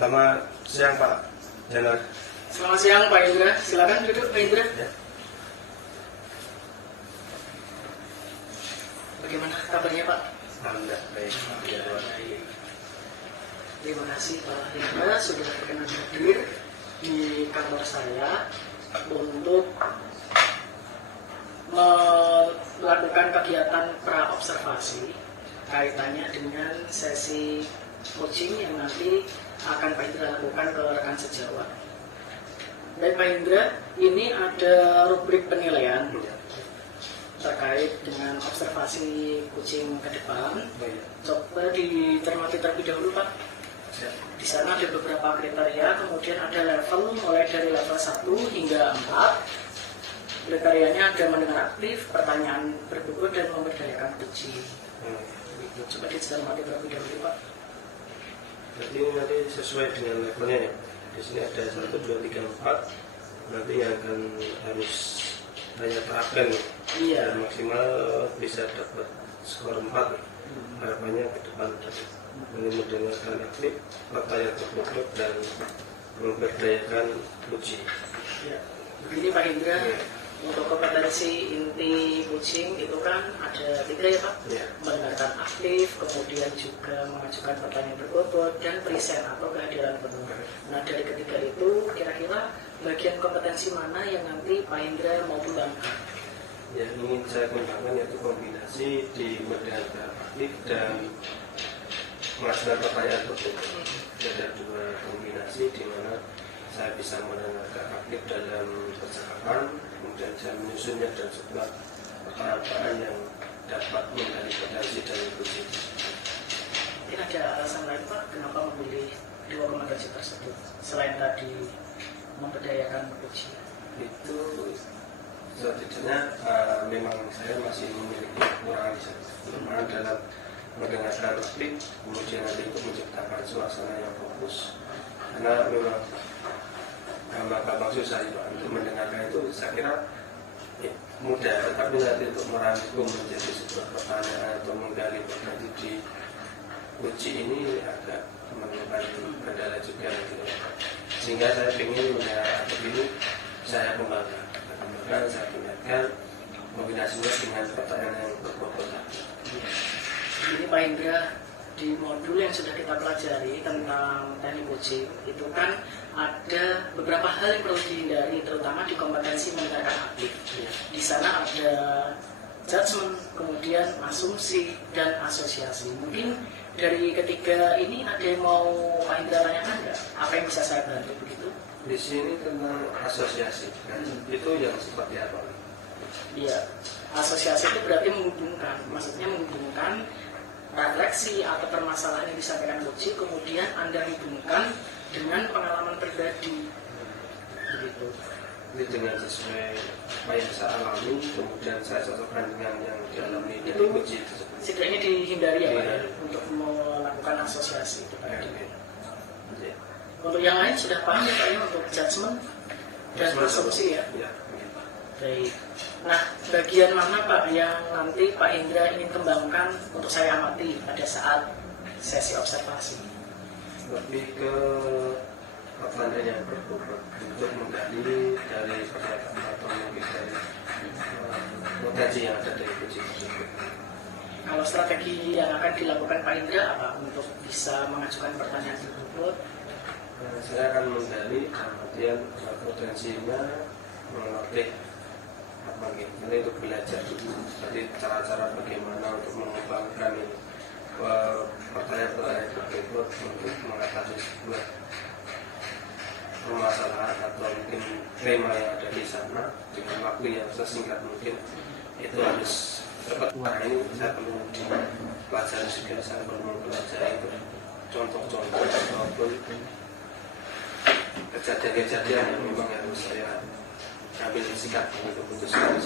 Selamat siang Pak Janar. Selamat siang Pak Indra, silakan duduk Pak Indra. Ya. Bagaimana kabarnya Pak? Alhamdulillah baik. Ya, Terima kasih Pak Indra sudah berkenan hadir di kantor saya untuk melakukan kegiatan pra-observasi kaitannya dengan sesi coaching yang nanti akan Pak Indra lakukan ke rekan sejawat. Baik Pak Indra, ini ada rubrik penilaian terkait dengan observasi kucing ke depan. Coba dicermati terlebih dahulu Pak. Di sana ada beberapa kriteria, kemudian ada level mulai dari level 1 hingga 4. Kriterianya ada mendengar aktif, pertanyaan berbobot, dan memberdayakan kucing. Coba dicermati terlebih dahulu Pak. Berarti nanti sesuai dengan levelnya ya. Di sini ada 1, 2, 3, 4. Nanti yang akan harus saya terapkan. Iya. Dan maksimal bisa dapat skor 4. Harapannya ke depan tadi. Mendengarkan aktif, pertanyaan berbobot, dan memberdayakan kucing. Ya. Begini Pak Indra, untuk kompetensi inti kucing itu kan ada 3 ya Pak. Ya. Mendengarkan aktif, kemudian juga mengajukan pertanyaan berbobot, dan present atau kehadiran penuh. Nah dari ketiga itu kira-kira bagian kompetensi mana yang nanti Pak Indra mau kembangkan? Yang ingin saya kembangkan yaitu kombinasi di mendengarkan aktif dan menghasilkan pertanyaan berbobot. Ada 2 kombinasi di mana saya bisa mendengarkan aktif dalam percakapan, kemudian saya menyusunnya dan sebuah pertanyaan yang dapat menggali potensi dari kucing. Mungkin ada alasan lain Pak, kenapa memilih 2 kompetensi tersebut selain tadi memberdayakan kucing? Itu setidaknya memang saya masih memiliki kekurangan di sana, kelemahan dalam mendengarkan aktif, kemudian nanti untuk menciptakan suasana yang fokus. Karena memang maksud saya Pak, untuk mendengarkan itu saya kira mudah, tetapi nanti untuk merangkum menjadi sebuah pertanyaan atau menggali potensi di kunci ini agak menemukan kendala juga gitu. Sehingga saya ingin mendengar aktif ini saya kembangkan, saya tingkatkan kombinasinya dengan pertanyaan yang berbobot tadi. Ini Pak Indra, di modul yang sudah kita pelajari tentang teknik coaching itu kan ada beberapa hal yang perlu dihindari, terutama di kompetensi mendengarkan aktif. Di sana ada judgement, kemudian asumsi, dan asosiasi. Mungkin dari ketiga ini ada yang mau Pak Indra tanyakan nggak? Apa yang bisa saya bantu begitu? Di sini tentang asosiasi, kan? Itu yang seperti apa? Iya, asosiasi itu berarti menghubungkan, maksudnya menghubungkan refleksi atau permasalahan yang disampaikan coach, kemudian Anda hubungkan dengan pengalaman pribadi, begitu. Ini dengan sesuai apa yang saya alami, kemudian saya cocokkan dengan yang dialami dari Itu coach tersebut. setidaknya dihindari ya Pak, Iya. untuk melakukan asosiasi itu tadi. Ya. Untuk yang lain sudah paham ya Pak ya, untuk judgement dan asumsi ya. Ya. Baik. Nah, bagian mana Pak yang nanti Pak Indra ingin kembangkan untuk saya amati pada saat sesi observasi? Lebih ke pertanyaan yang berbobot untuk menggali dari pernyataan atau mungkin dari potensi yang ada dari coach tersebut. Kalau strategi yang akan dilakukan Pak Indra apa untuk bisa mengajukan pertanyaan berbobot? Saya akan menggali kemudian potensinya melatih apa gitu, nanti untuk belajar dulu jadi cara-cara bagaimana untuk mengembangkan pertanyaan-pertanyaan berbobot untuk mengatasi sebuah permasalahan atau mungkin tema yang ada di sana dengan waktu yang sesingkat mungkin. Itu harus cepat. Nah ini saya perlu dipelajari juga, saya perlu mempelajari itu contoh-contoh ataupun kejadian-kejadian yang memang harus saya ambil sikap untuk putuskan.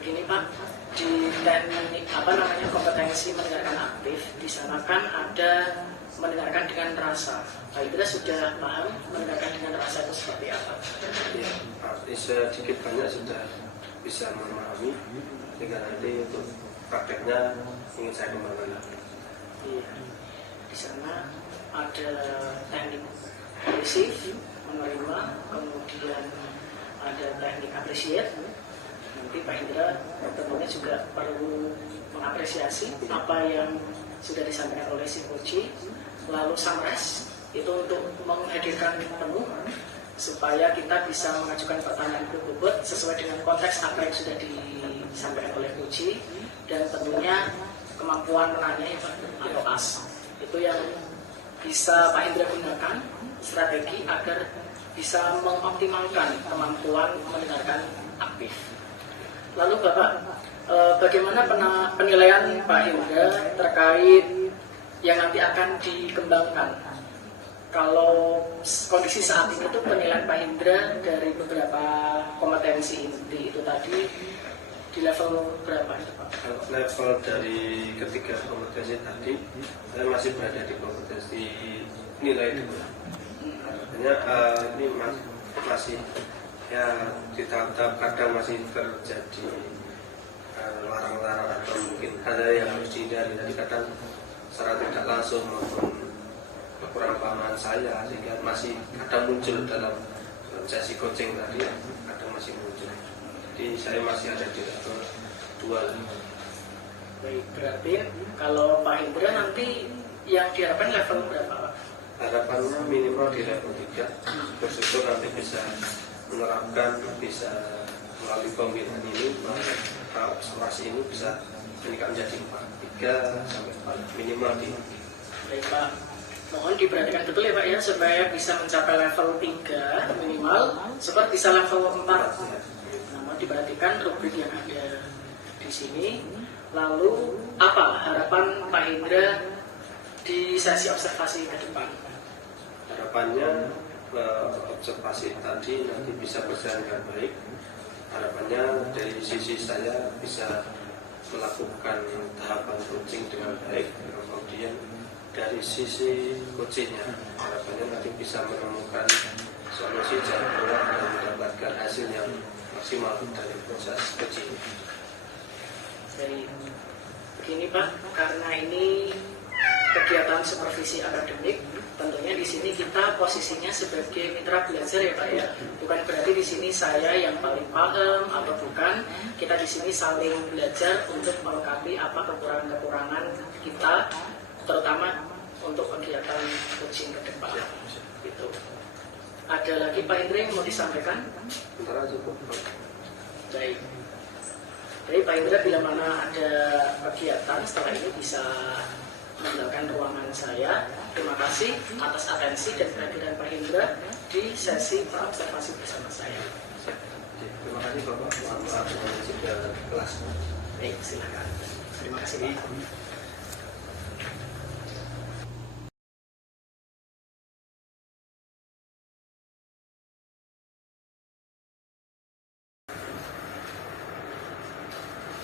Begini Pak, di teknik kompetensi mendengarkan aktif di sana kan ada mendengarkan dengan rasa. Pak Indra sudah paham mendengarkan dengan rasa itu seperti apa? Ya, sedikit banyak sudah bisa memahami, sehingga nanti untuk prakteknya ingin saya kembangkan lagi. Iya. Di sana ada teknik receive, menerima, kemudian ada teknik appreciate. Nanti Pak Indra tentunya juga perlu mengapresiasi apa yang sudah disampaikan oleh si coach. Lalu summarize itu untuk menghadirkan penuh supaya kita bisa mengajukan pertanyaan ke bobot sesuai dengan konteks apa yang sudah disampaikan oleh coach, dan tentunya kemampuan menanya atau AS itu yang bisa Pak Indra gunakan strategi agar bisa mengoptimalkan kemampuan mendengarkan aktif. Lalu Bapak, bagaimana penilaian Pak Indra terkait yang nanti akan dikembangkan? Kalau kondisi saat ini tuh penilaian Pak Indra dari beberapa kompetensi inti itu tadi di level berapa itu Pak? Level dari ketiga kompetensi tadi, saya masih berada di kompetensi nilai 2. Artinya ini masih ya kita kadang masih terjadi larang-larang atau mungkin ada yang harus dihindari. Jadi kadang secara tidak langsung maupun kekurang pahaman saya sehingga masih kadang muncul dalam sesi coaching tadi, kadang masih muncul. Jadi saya masih ada di level 2. Baik, berarti kalau Pak Indra nanti yang diharapkan level berapa Pak? Harapannya minimal di level 3. Bersyukur nanti bisa menerapkan, bisa melalui pembinaan ini, observasi ini bisa meningkat menjadi 3 sampai 4 minimal di. Baik Pak, mohon diperhatikan betul ya Pak ya, supaya bisa mencapai level 3 minimal, supaya bisa level 4. Namun diperhatikan rubrik yang ada di sini. Lalu apa harapan Pak Indra di sesi observasi ke depan? Harapannya observasi tadi nanti bisa berjalan dengan baik. Harapannya dari sisi saya bisa melakukan tahapan coaching dengan baik. Kemudian dari sisi coachingnya, harapannya nanti bisa menemukan solusi jalan keluar dan mendapatkan hasil yang maksimal dari proses coaching. Jadi begini Pak, karena ini kegiatan supervisi akademik, tentunya di sini kita posisinya sebagai mitra belajar ya Pak ya. Bukan berarti di sini saya yang paling paham atau bukan. Kita di sini saling belajar untuk melengkapi apa kekurangan-kekurangan kita, terutama untuk kegiatan coaching ke depan. Gitu. Ada lagi Pak Indra yang mau disampaikan? Sementara cukup. Baik. Jadi Pak Indra bila mana ada kegiatan setelah ini bisa meninggalkan ruangan saya. Terima kasih atas atensi dan kehadiran Pak Indra di sesi observasi bersama saya. Terima kasih Bapak. Mohon maaf sudah kelas. Baik, silakan. Terima kasih Pak.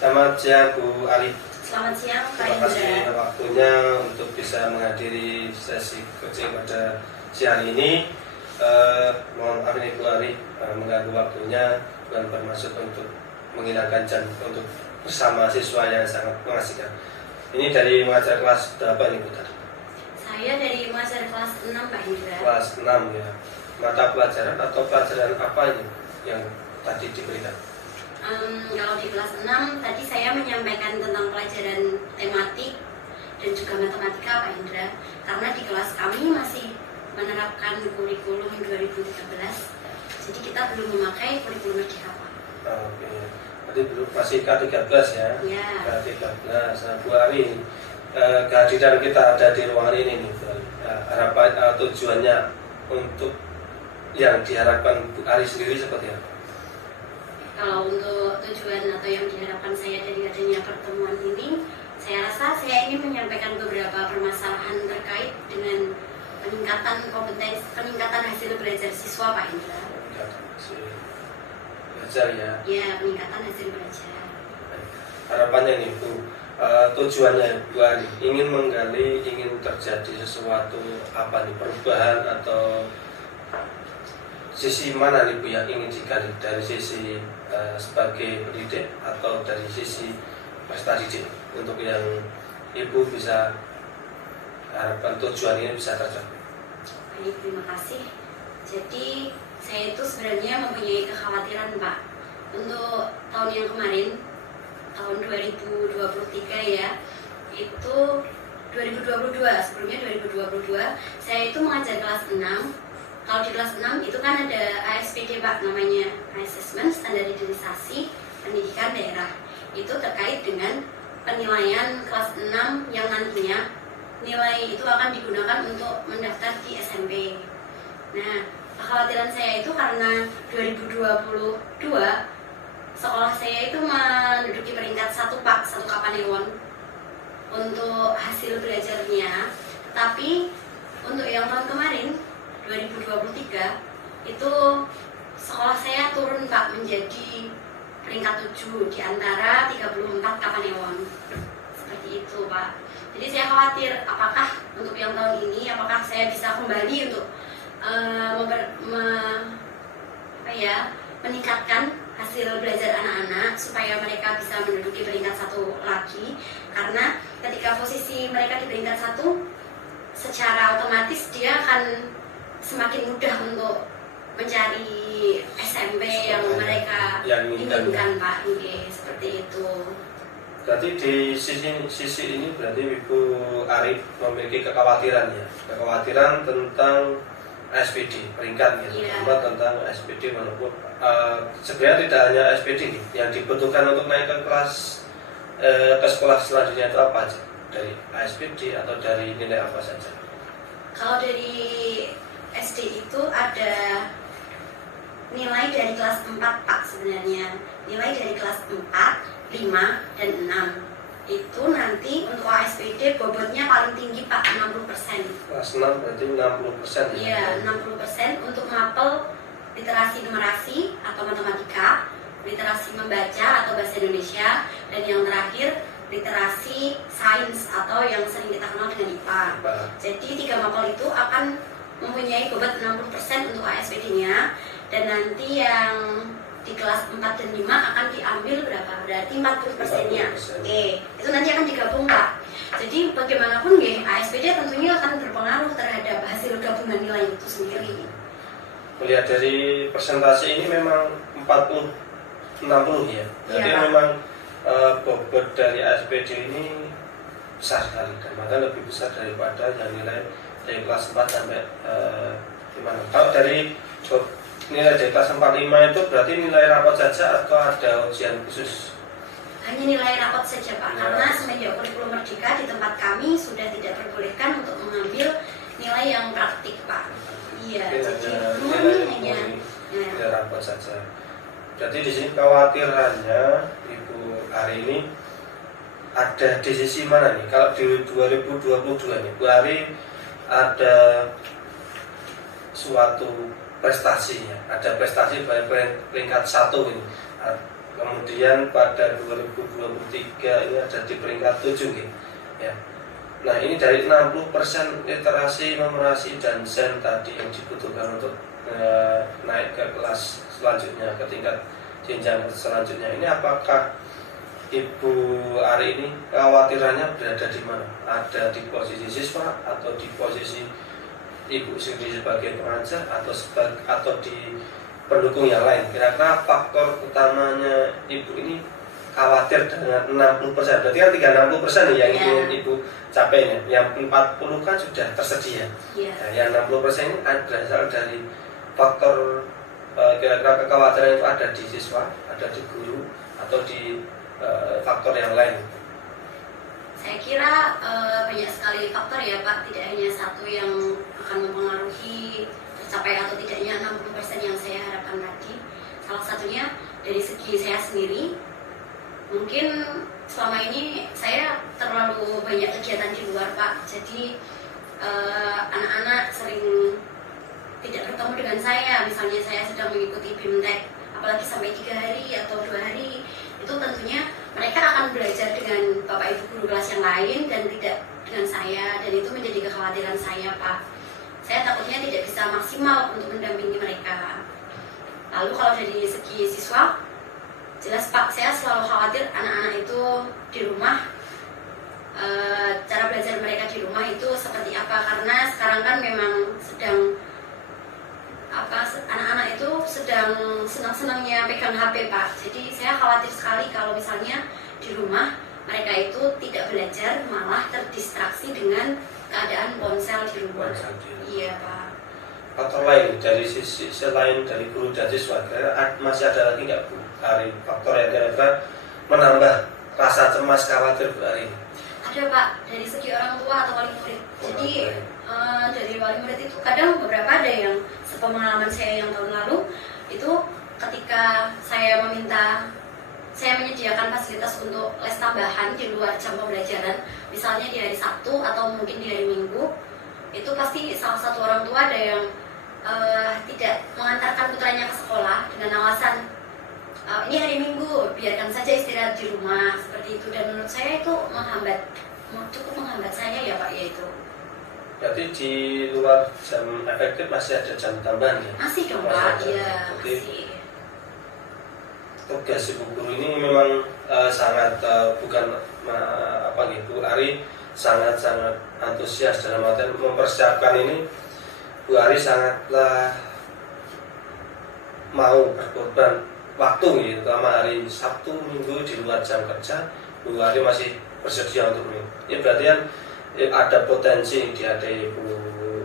Selamat siang Bu Ali. Selamat siang Pak Terima kasih Indra. waktunya untuk bisa menghadiri sesi coaching pada siang ini. Mohon maaf ini Bu Ali mengganggu waktunya dan bermaksud untuk menghilangkan jam untuk bersama siswa yang sangat mengasihkan. Ini dari mengajar kelas berapa ini Bu tadi? Saya dari mengajar kelas 6 Pak Indra. Kelas 6 ya. Mata pelajaran atau pelajaran apa ini yang tadi diberikan? Kalau di kelas 6 tadi saya menyampaikan tentang pelajaran tematik dan juga matematika Pak Indra. Karena di kelas kami masih menerapkan kurikulum 2013, jadi kita belum memakai kurikulum Merdeka Pak. Oke, berarti belum masih K13 ya? Ya. K13. Nah, Bu Ari, kehadiran kita ada di ruangan ini nih, Bu Ari. Harapan tujuannya untuk yang diharapkan Bu Ari sendiri seperti apa? Kalau untuk tujuan atau yang diharapkan saya dari adanya pertemuan ini, saya rasa saya ingin menyampaikan beberapa permasalahan terkait dengan peningkatan kompetensi, peningkatan hasil belajar siswa Pak Indra. Belajar ya? Ya, peningkatan hasil belajar. Harapannya nih Bu, tujuannya Bu Ari ingin menggali, ingin terjadi sesuatu apa nih, perubahan atau sisi mana nih Bu yang ingin digali, dari sisi sebagai pendidik atau dari sisi peserta didik, untuk yang Ibu bisa harapan tujuan ini bisa tercapai? Baik, terima kasih. Jadi saya itu sebenarnya mempunyai kekhawatiran Pak untuk tahun yang kemarin, tahun 2023 ya, itu 2022, sebelumnya 2022 saya itu mengajar kelas 6. Kalau di kelas 6 itu kan ada ASPD Pak, namanya Assessment Standarisasi Pendidikan Daerah. Itu terkait dengan penilaian kelas 6 yang nantinya nilai itu akan digunakan untuk mendaftar di SMP. Nah, kekhawatiran saya itu karena 2022 sekolah saya itu menduduki peringkat 1 Pak, 1 Kapanewon untuk hasil belajarnya. Tapi untuk yang tahun kemarin 2023 itu sekolah saya turun Pak menjadi peringkat 7 di antara 34 Kapanewon. Seperti itu Pak. Jadi saya khawatir apakah untuk yang tahun ini apakah saya bisa kembali untuk meningkatkan hasil belajar anak-anak supaya mereka bisa menduduki peringkat 1 lagi. Karena ketika posisi mereka di peringkat 1 secara otomatis dia akan semakin mudah untuk mencari SMP yang mereka inginkan Pak. Oke, seperti itu. Berarti di sisi ini berarti Ibu Arif memiliki kekhawatiran ya, kekhawatiran tentang SPD peringkat gitu, tentang SPD walaupun sebenarnya tidak hanya SPD yang dibutuhkan untuk naik ke kelas ke sekolah selanjutnya itu apa aja, dari SPD atau dari nilai apa saja? Kalau dari SD itu ada nilai dari kelas 4 Pak sebenarnya, nilai dari kelas 4, 5, dan 6 itu nanti untuk ASPD bobotnya paling tinggi Pak, 60%. Kelas 6 berarti 60% Iya, 60% untuk mapel literasi numerasi atau matematika, literasi membaca atau bahasa Indonesia, dan yang terakhir literasi sains atau yang sering kita kenal dengan IPA. Jadi 3 mapel itu akan mempunyai bobot 60% untuk ASPD-nya, dan nanti yang di kelas 4 dan 5 akan diambil berapa? Berarti 40%-nya. Oke, itu nanti akan digabung Pak. Jadi bagaimanapun ASPD tentunya akan berpengaruh terhadap hasil gabungan nilai itu sendiri. Melihat dari persentase ini memang 40-60 ya. Jadi ya, memang bobot dari ASPD ini besar sekali, dan bahkan lebih besar daripada yang nilai dari kelas 4 sampai gimana? Kalau dari nilai dari kelas 4-5 itu berarti nilai rapot saja atau ada ujian khusus? Hanya nilai rapot saja Pak, karena semenjak kurikulum Merdeka di tempat kami sudah tidak diperbolehkan untuk mengambil nilai yang praktik Pak. Iya, jadi hanya nilai rapot saja. Jadi di sini kekhawatirannya Ibu Ari ini ada di sisi mana nih? Kalau di 2022 nih, Bu Ari ada suatu prestasinya, ada prestasi peringkat 1 ini. Kemudian pada 2023 ini ada di peringkat 7 gitu. Ya. Nah ini dari 60% literasi, numerasi, dan sen tadi yang dibutuhkan untuk naik ke kelas selanjutnya, ke tingkat jenjang selanjutnya. Ini apakah Ibu Ari ini kekhawatirannya berada di mana? Ada di posisi siswa atau di posisi Ibu sendiri sebagai pengajar atau di pendukung yang lain? Kira-kira faktor utamanya Ibu ini khawatir dengan 60%, berarti kan 60% yang ingin Ibu capai, yang 40 kan sudah tersedia. Nah, yang 60% ini berasal dari faktor kira-kira kekhawatiran itu ada di siswa, ada di guru, atau di faktor yang lain? Saya kira banyak sekali faktor ya Pak, tidak hanya satu yang akan mempengaruhi tercapai atau tidaknya 60% yang saya harapkan tadi. Salah satunya dari segi saya sendiri, mungkin selama ini saya terlalu banyak kegiatan di luar Pak, jadi anak-anak sering tidak bertemu dengan saya. Misalnya saya sedang mengikuti BIMTEK, apalagi sampai 3 hari atau 2 hari, itu tentunya mereka akan belajar dengan Bapak Ibu guru kelas yang lain dan tidak dengan saya, dan itu menjadi kekhawatiran saya Pak. Saya takutnya tidak bisa maksimal untuk mendampingi mereka. Lalu kalau dari segi siswa, jelas Pak, saya selalu khawatir anak-anak itu di rumah cara belajar mereka di rumah itu seperti apa, karena sekarang kan memang sedang anak-anak itu sedang senang-senangnya pegang HP Pak. Jadi saya khawatir sekali kalau misalnya di rumah mereka itu tidak belajar, malah terdistraksi dengan keadaan ponsel di rumah. Iya Pak. Faktor lain dari sisi selain dari guru dan siswa, masih ada lagi nggak Bu Ari faktor yang kira-kira menambah rasa cemas khawatir Bu Ari? Ada Pak, dari segi orang tua atau wali murid. Jadi dari wali murid itu kadang beberapa ada yang sepengalaman saya yang tahun lalu itu ketika saya menyediakan fasilitas untuk les tambahan di luar jam pembelajaran, misalnya di hari Sabtu atau mungkin di hari Minggu, itu pasti salah satu orang tua ada yang tidak mengantarkan putranya ke sekolah dengan alasan ini hari Minggu, biarkan saja istirahat di rumah, seperti itu. Dan menurut saya itu cukup menghambat saya ya Pak, ya itu. Berarti di luar jam efektif masih ada jam tambahan ya? Masih dong Pak, iya masih. Tugas ibu guru ini memang sangat bukan Bu Ari sangat antusias dalam artian mempersiapkan ini. Bu Ari sangatlah mau berkorban waktu gitu, terutama hari Sabtu Minggu di luar jam kerja. Bu Ari masih bersedia untuk ini. Ini berarti kan ada potensi di Bu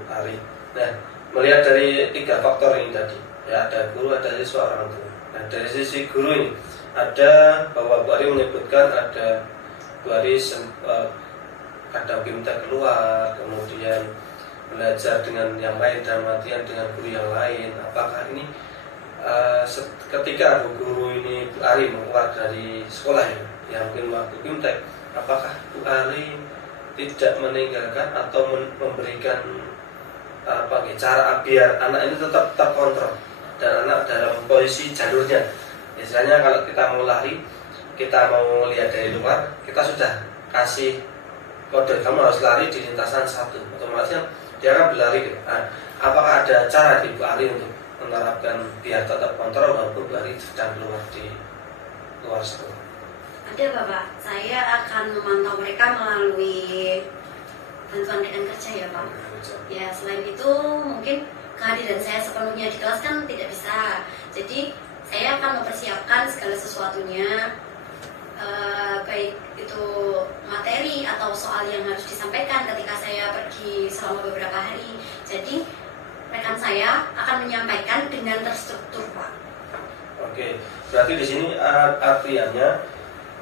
Ari. Nah, melihat dari 3 faktor ini tadi, ya ada guru, ada siswa, orang tua. Nah, dari sisi guru ini ada bahwa Bu Ari menyebutkan ada Bu Ari kadang minta keluar, kemudian belajar dengan yang lain dalam artian dengan guru yang lain. Apakah ini ketika guru ini Bu Ari mau keluar dari sekolah ya, yang mungkin waktu Bimtek, apakah Bu Ari tidak meninggalkan atau memberikan cara biar anak ini tetap terkontrol dan anak dalam posisi jalurnya? Misalnya kalau kita mau lari, kita mau lihat dari luar, kita sudah kasih kode kamu harus lari di lintasan 1, otomatis dia akan berlari gitu. Nah, apakah ada cara di Bu Ari untuk menerapkan biar tetap kontrol walaupun Bu Ari sedang keluar di luar sekolah? Ada Bapak, saya akan memantau mereka melalui bantuan rekan kerja ya Pak. Ya selain itu mungkin kehadiran saya sepenuhnya di kelas kan tidak bisa. Jadi saya akan mempersiapkan segala sesuatunya, baik itu materi atau soal yang harus disampaikan ketika saya pergi selama beberapa hari. Jadi rekan saya akan menyampaikan dengan terstruktur Pak. Oke, berarti di sini artinya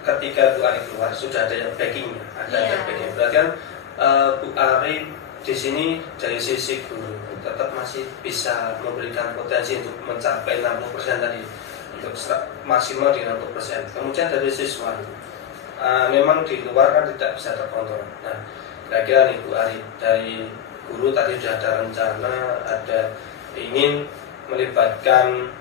ketika Bu Ari keluar sudah ada yang backingnya, ada backingnya. Berarti kan Bu Ari di sini dari sisi guru tetap masih bisa memberikan potensi untuk mencapai 60% tadi, untuk maksimal di 60%. Kemudian dari siswa memang di luar kan tidak bisa terkontrol. Nah, kira-kira nih Bu Ari, dari guru tadi sudah ada rencana, ada ingin melibatkan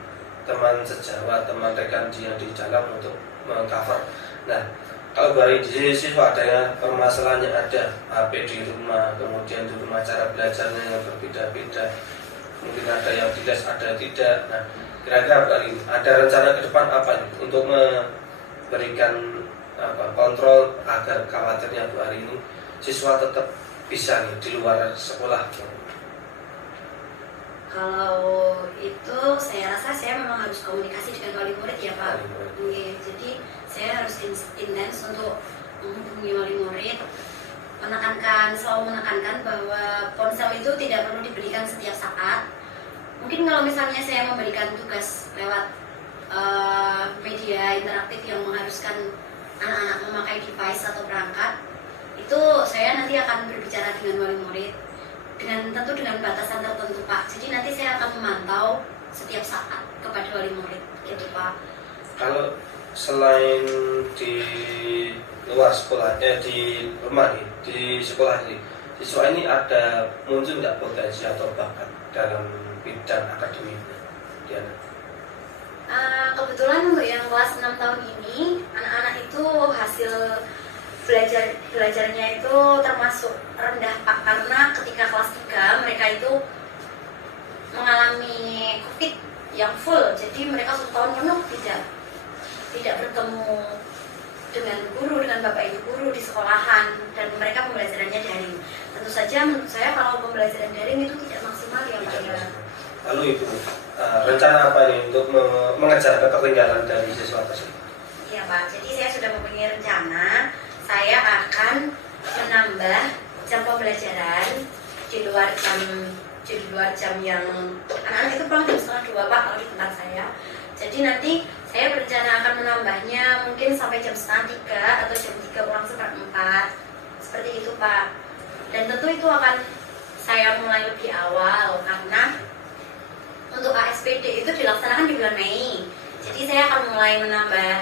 teman sejawat, teman rekan yang di dalam untuk mengcover. Nah, kalau dari di siswa ada permasalahannya, ada HP di rumah, kemudian di rumah cara belajarnya yang berbeda-beda, mungkin ada yang di les, ada tidak. Nah, kira-kira dari ada rencana ke depan apa nih untuk memberikan kontrol agar khawatirnya Bu Ari ini siswa tetap bisa nih di luar sekolah? Kalau itu saya rasa saya memang harus komunikasi dengan wali murid ya Pak. Jadi saya harus intens untuk menghubungi wali murid, selalu menekankan bahwa ponsel itu tidak perlu diberikan setiap saat. Mungkin kalau misalnya saya memberikan tugas lewat media interaktif yang mengharuskan anak-anak memakai device atau perangkat, itu saya nanti akan berbicara dengan wali murid, tentu dengan batasan tertentu Pak. Jadi nanti saya akan memantau setiap saat kepada wali murid gitu Pak. Kalau selain di luar sekolah, di rumah nih, di sekolah ini, siswa ini ada muncul nggak potensi atau bakat dalam bidang akademiknya? Diana? Kebetulan untuk yang kelas 6 tahun ini, anak-anak itu hasil belajarnya itu termasuk rendah Pak, karena ketika kelas 3 mereka itu mengalami COVID yang full, jadi mereka 1 tahun penuh tidak bertemu dengan guru, dengan bapak ibu guru di sekolahan, dan mereka pembelajarannya daring. Tentu saja menurut saya kalau pembelajaran daring itu tidak maksimal ya Pak ya. Lalu Ibu, rencana apa ini untuk mengejar ketertinggalan dari siswa tersebut? Iya Pak, jadi saya sudah mempunyai rencana, saya akan menambah jam pembelajaran di luar jam yang anak-anak itu pulang jam 1:30 Pak kalau di tempat saya. Jadi nanti saya berencana akan menambahnya mungkin sampai jam 2:30 atau jam 3 pulang 3:45 seperti itu Pak. Dan tentu itu akan saya mulai lebih awal karena untuk ASPD itu dilaksanakan di bulan Mei. Jadi saya akan mulai menambah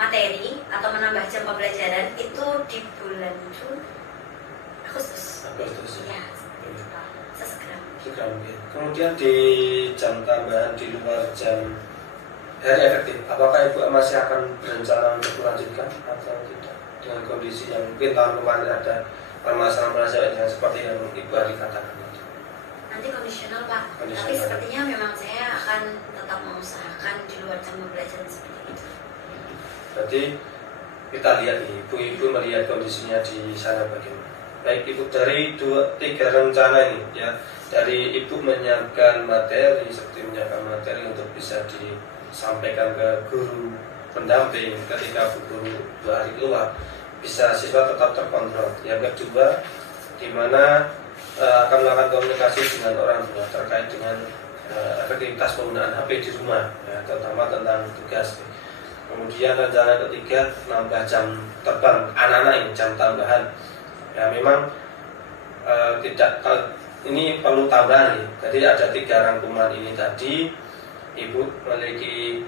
materi atau menambah jam pembelajaran itu di bulan Agustus. Ya, sesegera. Kemudian di jam tambahan di luar jam hari efektif, apakah Ibu masih akan berencana untuk melanjutkan atau tidak dengan kondisi yang mungkin tahun kemarin ada permasalahan-permasalahan yang seperti yang Ibu hari katakan? Nanti kondisional Pak, Kondisional. tapi sepertinya memang saya akan tetap mengusahakan di luar jam pembelajaran seperti itu. Berarti kita lihat nih, Ibu melihat kondisinya di sana bagaimana. Baik Ibu, dari 3 rencana ini ya, dari Ibu menyiapkan materi seperti menyiapkan materi untuk bisa disampaikan ke guru pendamping ketika guru 2 hari keluar, bisa siswa tetap terkontrol. Yang kedua, di mana akan melakukan komunikasi dengan orang tua terkait dengan efektivitas penggunaan HP di rumah, ya, terutama tentang tugas. Kemudian rencana ketiga, nambah jam terbang anak-anak ini, jam tambahan. Ya memang ini perlu tambahan nih. Jadi ada 3 rangkuman ini tadi, Ibu memiliki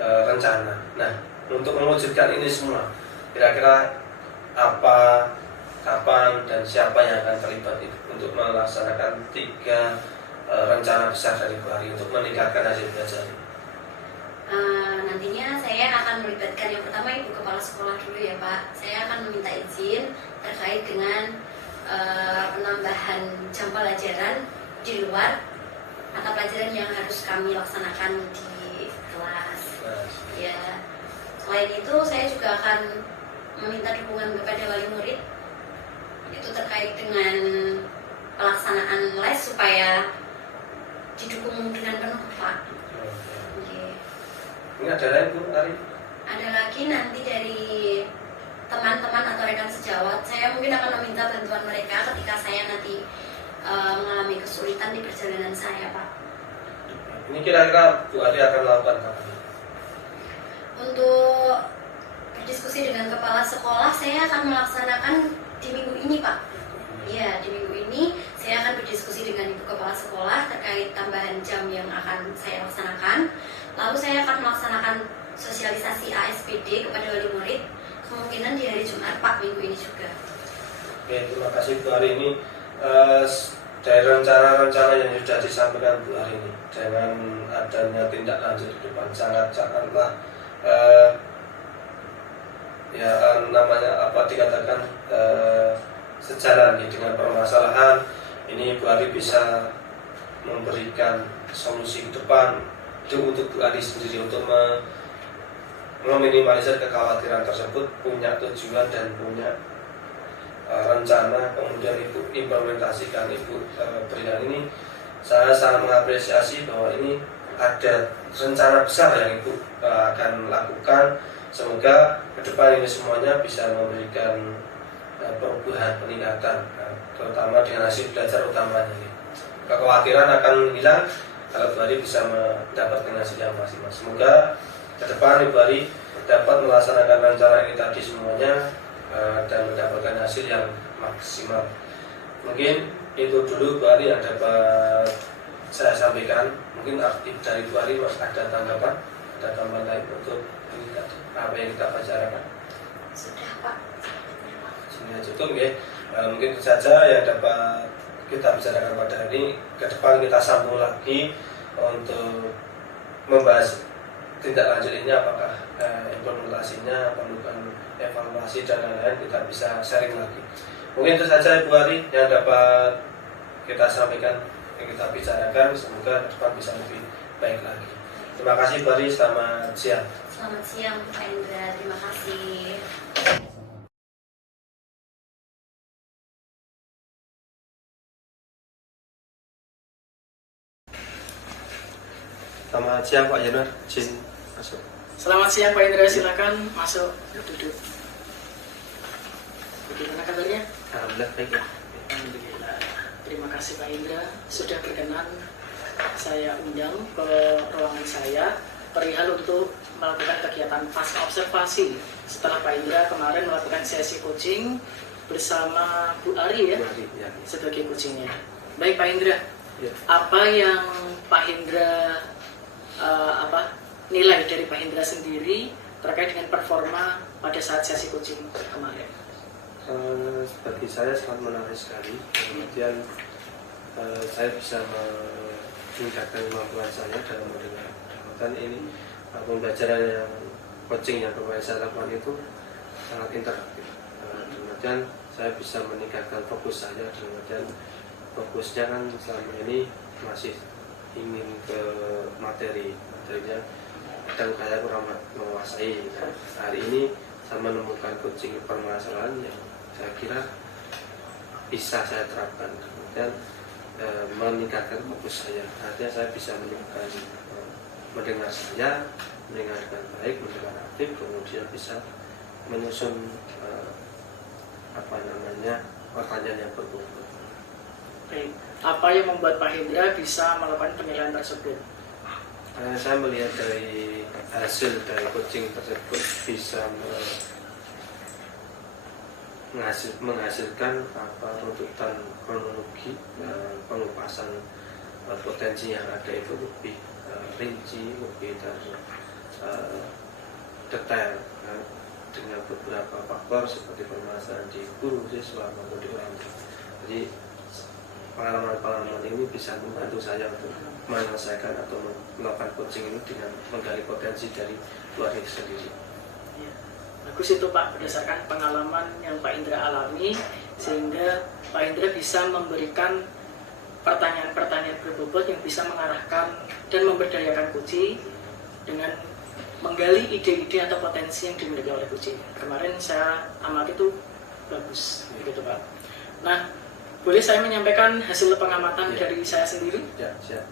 rencana. Nah, untuk mewujudkan ini semua, kira-kira apa, kapan, dan siapa yang akan terlibat itu untuk melaksanakan 3 rencana besar dari Bu Hari untuk meningkatkan hasil belajar? Nantinya saya akan melibatkan yang pertama Ibu Kepala Sekolah dulu ya Pak. Saya akan meminta izin terkait dengan penambahan jam pelajaran di luar mata pelajaran yang harus kami laksanakan di kelas. Ya. Selain itu saya juga akan meminta dukungan kepada wali murid itu terkait dengan pelaksanaan les supaya didukung dengan penuh Pak. Ini ada lain Bu Ari? Ada lagi nanti dari teman-teman atau rekan sejawat, saya mungkin akan meminta bantuan mereka ketika saya nanti mengalami kesulitan di perjalanan saya Pak. Ini kira-kira Bu Ari akan melakukan apa? Untuk berdiskusi dengan kepala sekolah, saya akan melaksanakan di minggu ini Pak. Iya, di minggu ini saya akan berdiskusi dengan Ibu Kepala Sekolah terkait tambahan jam yang akan saya laksanakan. Lalu saya akan melaksanakan sosialisasi ASPD kepada wali murid, kemungkinan di hari Jumat Pak, minggu ini juga. Oke, terima kasih Bu Ari. Ini dari rencana-rencana yang sudah disampaikan Bu Ari ini, dengan adanya tindak lanjut di depan sangatlah namanya apa dikatakan sejalan dengan permasalahan ini. Bu Ari bisa memberikan solusi ke depan itu untuk Bu Ari sendiri untuk meminimalisir kekhawatiran tersebut, punya tujuan dan punya rencana, kemudian Ibu implementasikan, Ibu berikan ini. Saya sangat mengapresiasi bahwa ini ada rencana besar yang Ibu akan lakukan. Semoga ke depan ini semuanya bisa memberikan perubahan, peningkatan, terutama dengan hasil belajar utamanya ini. Kekhawatiran akan hilang kalau Bu Ari bisa mendapatkan hasil yang maksimal. Semoga ke depan Ibu Ari dapat melaksanakan rencana ini tadi semuanya dan mendapatkan hasil yang maksimal. Mungkin itu dulu Bu Ari yang dapat saya sampaikan. Mungkin aktif dari Bu Ari ada tanggapan, ada tambahan lain untuk ini tadi apa yang kita bicarakan? Sudah Pak. Sudah cukup ya. Mungkin itu saja yang dapat kita bicarakan pada hari ini. Ke depan kita sambung lagi untuk membahas tindak lanjut ini, apakah implementasinya perlukan evaluasi dan lain-lain, kita bisa sharing lagi. Mungkin itu saja Bu Ari yang dapat kita sampaikan, yang kita bicarakan. Semoga ke depan bisa lebih baik lagi. Terima kasih Bu Ari, selamat siang. Selamat siang Pak Indra, terima kasih. Selamat siang Pak Januar, izin masuk. Selamat siang Pak Indra, silakan masuk duduk. Bagaimana kabarnya? Alhamdulillah baik ya. Alhamdulillah. Terima kasih Pak Indra sudah berkenan saya undang ke ruangan saya perihal untuk melakukan kegiatan pasca observasi setelah Pak Indra kemarin melakukan sesi coaching bersama Bu Ari ya, Ya. sebagai coachingnya. Baik Pak Indra, Ya. apa yang Pak Indra nilai dari Pak Indra sendiri terkait dengan performa pada saat sesi coaching kemarin? Bagi saya sangat menarik sekali. Kemudian saya bisa meningkatkan kemampuan saya dalam mendengar. Dan ini pembelajaran yang coaching yang kemarin saya lakukan itu sangat interaktif. Kemudian saya bisa meningkatkan fokus saya. Kemudian fokusnya kan selama ini masih ingin ke materinya kadang saya kurang menguasai. Nah, hari ini saya menemukan coaching permasalahan yang saya kira bisa saya terapkan, kemudian meningkatkan fokus saya. Artinya saya bisa meningkatkan mendengar saya, mendengarkan baik, mendengar aktif, kemudian bisa menyusun pertanyaan yang berbobot. Baik. Apa yang membuat Pak Hendra bisa melakukan penilaian tersebut? Saya melihat dari hasil dari coaching tersebut bisa menghasilkan runtutan kronologi, pengupasan potensi yang ada itu lebih rinci, lebih detail dengan beberapa faktor seperti permasalahan di guru, siswa maupun di orang tua. Jadi pengalaman-pengalaman ini bisa membantu saya untuk menyelesaikan atau melakukan coaching ini dengan menggali potensi dari keluarga sendiri. Ya. Bagus itu Pak, berdasarkan pengalaman yang Pak Indra alami, sehingga Pak Indra bisa memberikan pertanyaan-pertanyaan berbobot yang bisa mengarahkan dan memberdayakan coaching dengan menggali ide-ide atau potensi yang dimiliki oleh coaching. Kemarin saya amati itu bagus, begitu Pak. Nah, boleh saya menyampaikan hasil pengamatan dari saya sendiri? Ya, siap.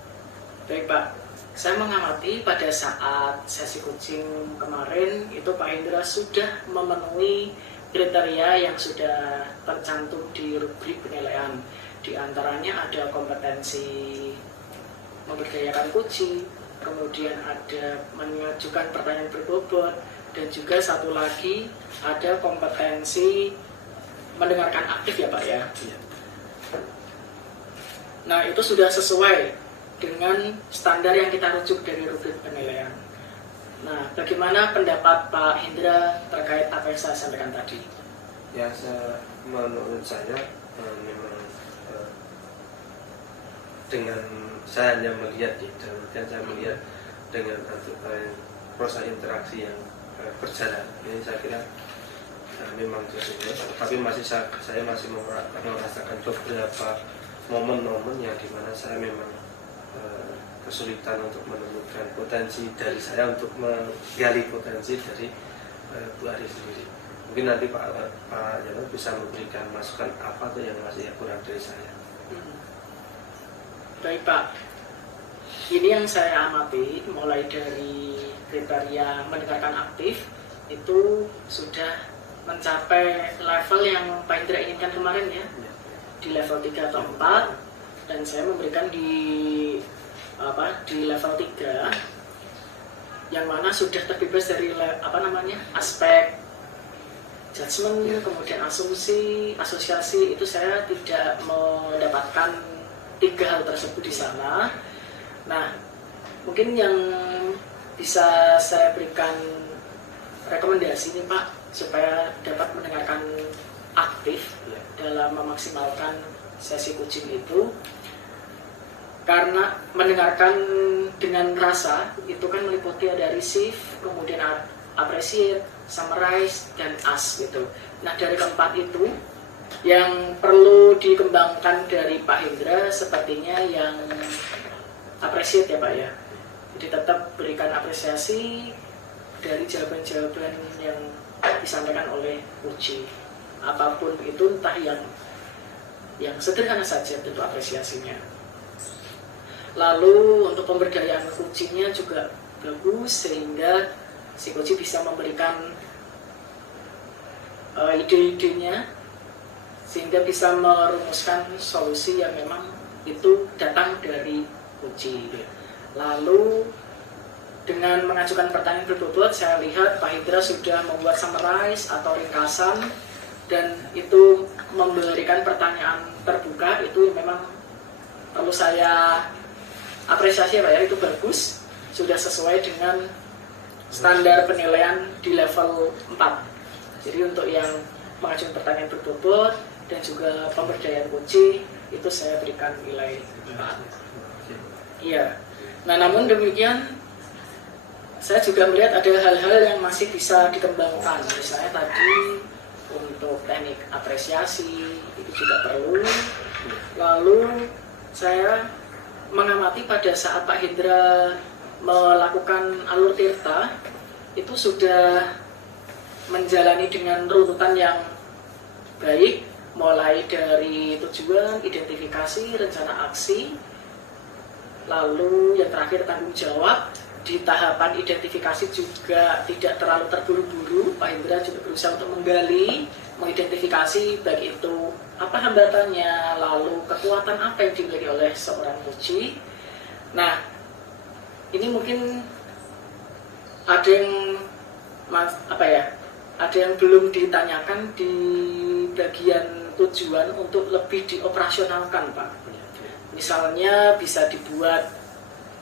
Baik Pak, saya mengamati pada saat sesi coaching kemarin itu Pak Indra sudah memenuhi kriteria yang sudah tercantum di rubrik penilaian. Di antaranya ada kompetensi memberdayakan coaching, kemudian ada mengajukan pertanyaan berbobot, dan juga satu lagi ada kompetensi mendengarkan aktif ya Pak ya. Nah itu sudah sesuai dengan standar yang kita rujuk dari rubrik penilaian. Nah, bagaimana pendapat Pak Hendra terkait apa yang saya sampaikan tadi? Ya, menurut saya memang dengan saya hanya melihat dan saya melihat dengan proses interaksi yang berjalan. Ini saya kira memang sesuai. Tapi saya masih merasakan beberapa momen-momen yang dimana saya memang kesulitan untuk menemukan potensi dari saya untuk menggali potensi dari Bu Ari sendiri. Mungkin nanti Pak Jano bisa memberikan masukan apa tuh yang masih kurang dari saya. Baik Pak, ini yang saya amati mulai dari kriteria mendengarkan aktif itu sudah mencapai level yang Pak Indra inginkan kemarin ya, di level 3 atau 4, dan saya memberikan di level 3 yang mana sudah terbebas dari aspek judgement, kemudian asumsi, asosiasi. Itu saya tidak mendapatkan 3 hal tersebut di sana. Nah, mungkin yang bisa saya berikan rekomendasi nih Pak, supaya dapat mendengarkan aktif dalam memaksimalkan sesi coaching itu, karena mendengarkan dengan rasa itu kan meliputi ada receive, kemudian appreciate, summarize, dan ask gitu. Nah dari keempat itu yang perlu dikembangkan dari Pak Hendra sepertinya yang appreciate ya Pak ya. Jadi tetap berikan apresiasi dari jawaban-jawaban yang disampaikan oleh coach. Apapun itu, entah yang sederhana saja bentuk apresiasinya. Lalu untuk pemberdayaan coachingnya juga bagus, sehingga si coach bisa memberikan ide-idenya, sehingga bisa merumuskan solusi yang memang itu datang dari coach. Lalu dengan mengajukan pertanyaan berbobot, saya lihat Pak Hendra sudah membuat summarize atau ringkasan, dan itu memberikan pertanyaan terbuka. Itu memang perlu saya apresiasi Pak ya, itu bagus, sudah sesuai dengan standar penilaian di level 4. Jadi untuk yang mengajukan pertanyaan berbobot dan juga pemberdayaan coach itu saya berikan nilai 4. Iya. Nah, namun demikian saya juga melihat ada hal-hal yang masih bisa dikembangkan. Misalnya tadi untuk teknik apresiasi itu juga perlu. Lalu saya mengamati pada saat Pak Hendra melakukan alur tirta itu sudah menjalani dengan runutan yang baik, mulai dari tujuan, identifikasi, rencana aksi, lalu yang terakhir tanggung jawab. Di tahapan identifikasi juga tidak terlalu terburu-buru. Pak Hendra juga berusaha untuk menggali, mengidentifikasi baik itu apa hambatannya, lalu kekuatan apa yang dimiliki oleh seorang coach. Nah, ini mungkin ada yang ada yang belum ditanyakan di bagian tujuan untuk lebih dioperasionalkan, Pak. Misalnya bisa dibuat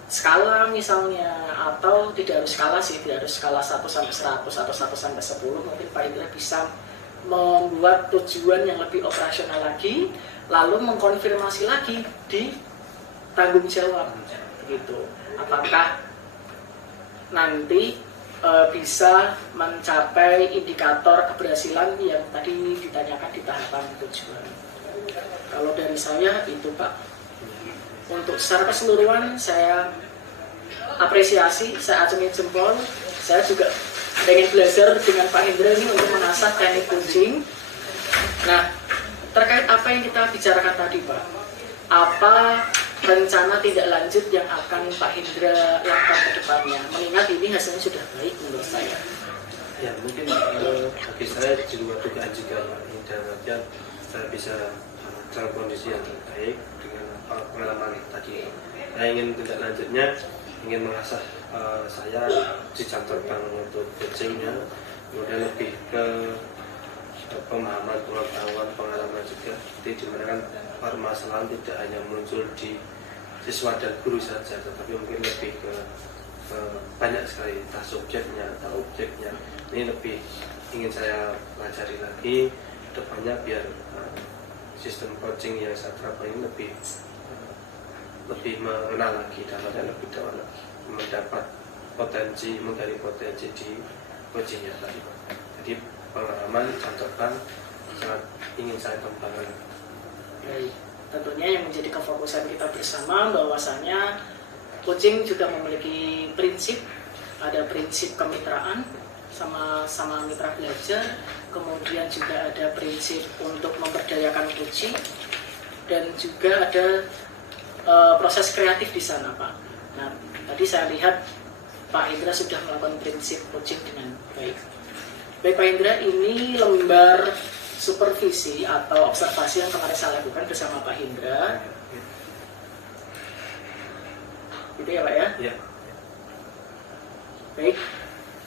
skala misalnya, atau tidak harus skala sih, tidak harus skala 1 sampai 100 atau 1 sampai 10. Mungkin Pak Hendra bisa membuat tujuan yang lebih operasional lagi, lalu mengkonfirmasi lagi di tanggung jawab gitu. Apakah nanti bisa mencapai indikator keberhasilan yang tadi ditanyakan di tahapan tujuan. Kalau dari saya itu, Pak. Untuk secara keseluruhan saya apresiasi, saya acungi jempol. Saya juga pengen belajar dengan Pak Hendra ini untuk mengasah teknik coaching. Nah, terkait apa yang kita bicarakan tadi, Pak, apa rencana tidak lanjut yang akan Pak Hendra lakukan ke depannya, mengingat ini hasilnya sudah baik menurut saya? Ya, mungkin bagi saya di luar dugaan juga, Pak. Dan artian saya bisa dalam kondisi yang baik dengan pengalaman tadi. Saya ingin tindak lanjutnya, ingin mengasah saya di jam terbang untuk coachingnya, kemudian lebih ke pemahaman, pengetahuan, pengalaman juga. Jadi dimana kan permasalahan tidak hanya muncul di siswa dan guru saja, tetapi mungkin lebih ke banyak sekali, entah subjeknya atau objeknya. Ini lebih ingin saya pelajari lagi depannya, biar sistem coaching yang saya terapkan ini lebih mengenal lagi dan lebih dalam lagi, mendapat potensi, menggali potensi di coachingnya tadi. Jadi pengalaman jam terbang sangat ingin saya kembangkan. Baik, tentunya yang menjadi kefokusan kita bersama bahwasanya coaching juga memiliki prinsip, ada prinsip kemitraan sama mitra belajar, kemudian juga ada prinsip untuk memberdayakan coaching, dan juga ada proses kreatif di sana, Pak. Nah, tadi saya lihat Pak Hendra sudah melakukan prinsip coaching dengan baik. Baik Pak Hendra, ini lembar supervisi atau observasi yang kemarin saya lakukan bersama Pak Hendra. Gitu ya, Pak ya? Ya. Baik,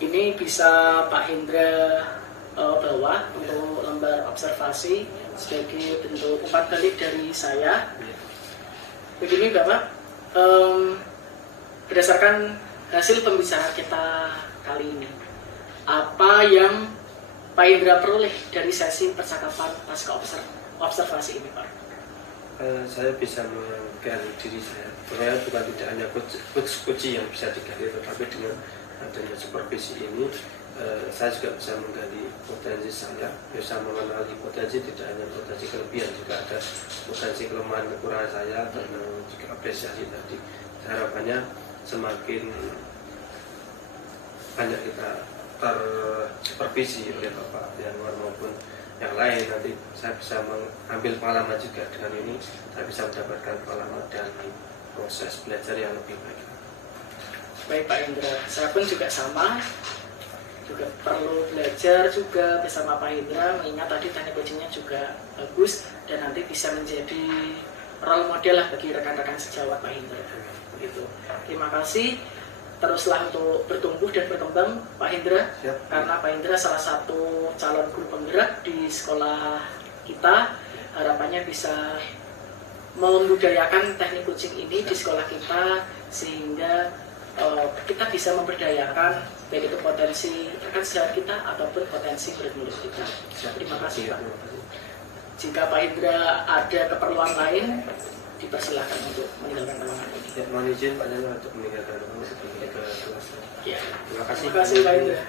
ini bisa Pak Hendra bawa untuk lembar observasi sebagai bentuk umpan balik dari saya. Begini Bapak, berdasarkan hasil pembicaraan kita kali ini, apa yang Pak Hendra peroleh dari sesi percakapan pasca observasi ini, Pak? Saya bisa menggali diri saya. Sebenarnya bukan tidak hanya coach yang bisa digali, tetapi dengan adanya supervisi ini, saya juga bisa menggali potensi saya, bisa mengenali potensi, tidak hanya potensi kelebihan, juga ada potensi kelemahan, kekurangan saya, dan juga apresiasi tadi. Harapannya semakin banyak kita tersupervisi oleh Bapak Yanwar maupun yang lain, nanti saya bisa mengambil pengalaman juga. Dengan ini saya bisa mendapatkan pengalaman dari proses belajar yang lebih baik. Baik Pak Indra, saya pun juga sama, juga perlu belajar juga bersama Pak Indra, mengingat tadi teknik coachingnya juga bagus dan nanti bisa menjadi role model lah bagi rekan-rekan sejawat Pak Indra. Begitu. Terima kasih. Teruslah untuk bertumbuh dan berkembang Pak Indra, karena Pak Indra salah satu calon guru penggerak di sekolah kita. Harapannya bisa membudayakan teknik coaching ini di sekolah kita, sehingga kita bisa memberdayakan baik itu potensi rekan sejawat kita ataupun potensi murid-murid kita. Terima kasih Pak. Jika Pak Indra ada keperluan lain, dipersilahkan untuk meninggalkan ruangan ini. Mohon izin Pak Indra untuk meninggalkan ruangan sebelum ke kelas. Ya. Terima kasih. Terima kasih Pak Indra.